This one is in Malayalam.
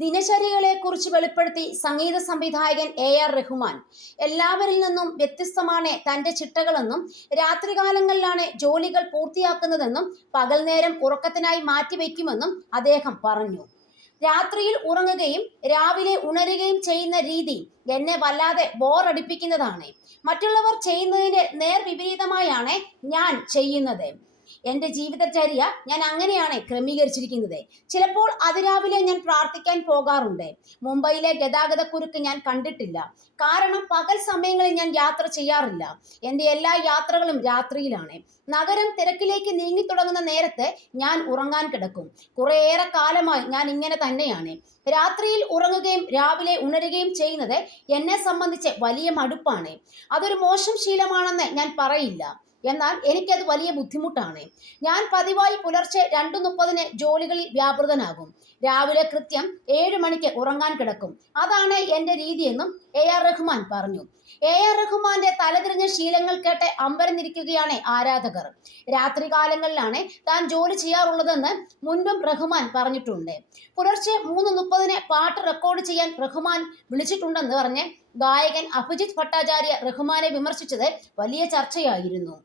ദിനചര്യകളെക്കുറിച്ച് വെളിപ്പെടുത്തി സംഗീത സംവിധായകൻ AR റഹ്മാൻ. എല്ലാവരിൽ നിന്നും വ്യത്യസ്തമാണ് തന്റെ ചിട്ടകളെന്നും രാത്രികാലങ്ങളിലാണ് ജോലികൾ പൂർത്തിയാക്കുന്നതെന്നും പകൽ നേരം ഉറക്കത്തിനായി മാറ്റിവെക്കുമെന്നും അദ്ദേഹം പറഞ്ഞു. രാത്രിയിൽ ഉറങ്ങുകയും രാവിലെ ഉണരുകയും ചെയ്യുന്ന രീതി എന്നെ വല്ലാതെ ബോറടിപ്പിക്കുന്നതാണ്. മറ്റുള്ളവർ ചെയ്യുന്നതിന്റെ നേർവിപരീതമായാണ് ഞാൻ ചെയ്യുന്നത്. എൻ്റെ ജീവിതചര്യ ഞാൻ അങ്ങനെയാണ് ക്രമീകരിച്ചിരിക്കുന്നത്. ചിലപ്പോൾ അതിരാവിലെ ഞാൻ പ്രാർത്ഥിക്കാൻ പോകാറുണ്ട്. മുംബൈയിലെ ഗതാഗതക്കുരുക്ക് ഞാൻ കണ്ടിട്ടില്ല. കാരണം പകൽ സമയങ്ങളിൽ ഞാൻ യാത്ര ചെയ്യാറില്ല. എൻ്റെ എല്ലാ യാത്രകളും രാത്രിയിലാണ്. നഗരം തിരക്കിലേക്ക് നീങ്ങി തുടങ്ങുന്ന നേരത്ത് ഞാൻ ഉറങ്ങാൻ കിടക്കും. കുറേയേറെ കാലമായി ഞാൻ ഇങ്ങനെ തന്നെയാണ്. രാത്രിയിൽ ഉറങ്ങുകയും രാവിലെ ഉണരുകയും ചെയ്യുന്നത് എന്നെ സംബന്ധിച്ച് വലിയ മടുപ്പാണ്. അതൊരു മോശം ശീലമാണെന്ന് ഞാൻ പറയില്ല. എന്നാൽ എനിക്കത് വലിയ ബുദ്ധിമുട്ടാണ്. ഞാൻ പതിവായി പുലർച്ചെ 2:30 ജോലികളിൽ വ്യാപൃതനാകും. രാവിലെ കൃത്യം 7 മണിക്ക് ഉറങ്ങാൻ കിടക്കും. അതാണ് എൻ്റെ രീതിയെന്നും AR റഹ്മാൻ പറഞ്ഞു. AR റഹ്മാന്റെ തലതിരിഞ്ഞ ശീലങ്ങൾ കേട്ട് അമ്പരന്നിരിക്കുകയാണ് ആരാധകർ. രാത്രികാലങ്ങളിലാണ് താൻ ജോലി ചെയ്യാറുള്ളതെന്ന് മുൻപും റഹ്മാൻ പറഞ്ഞിട്ടുണ്ട്. പുലർച്ചെ 3:30 പാട്ട് റെക്കോർഡ് ചെയ്യാൻ റഹ്മാൻ വിളിച്ചിട്ടുണ്ടെന്ന് പറഞ്ഞ് ഗായകൻ അഭിജിത്ത് ഭട്ടാചാര്യ റഹ്മാനെ വിമർശിച്ചത് വലിയ ചർച്ചയായിരുന്നു.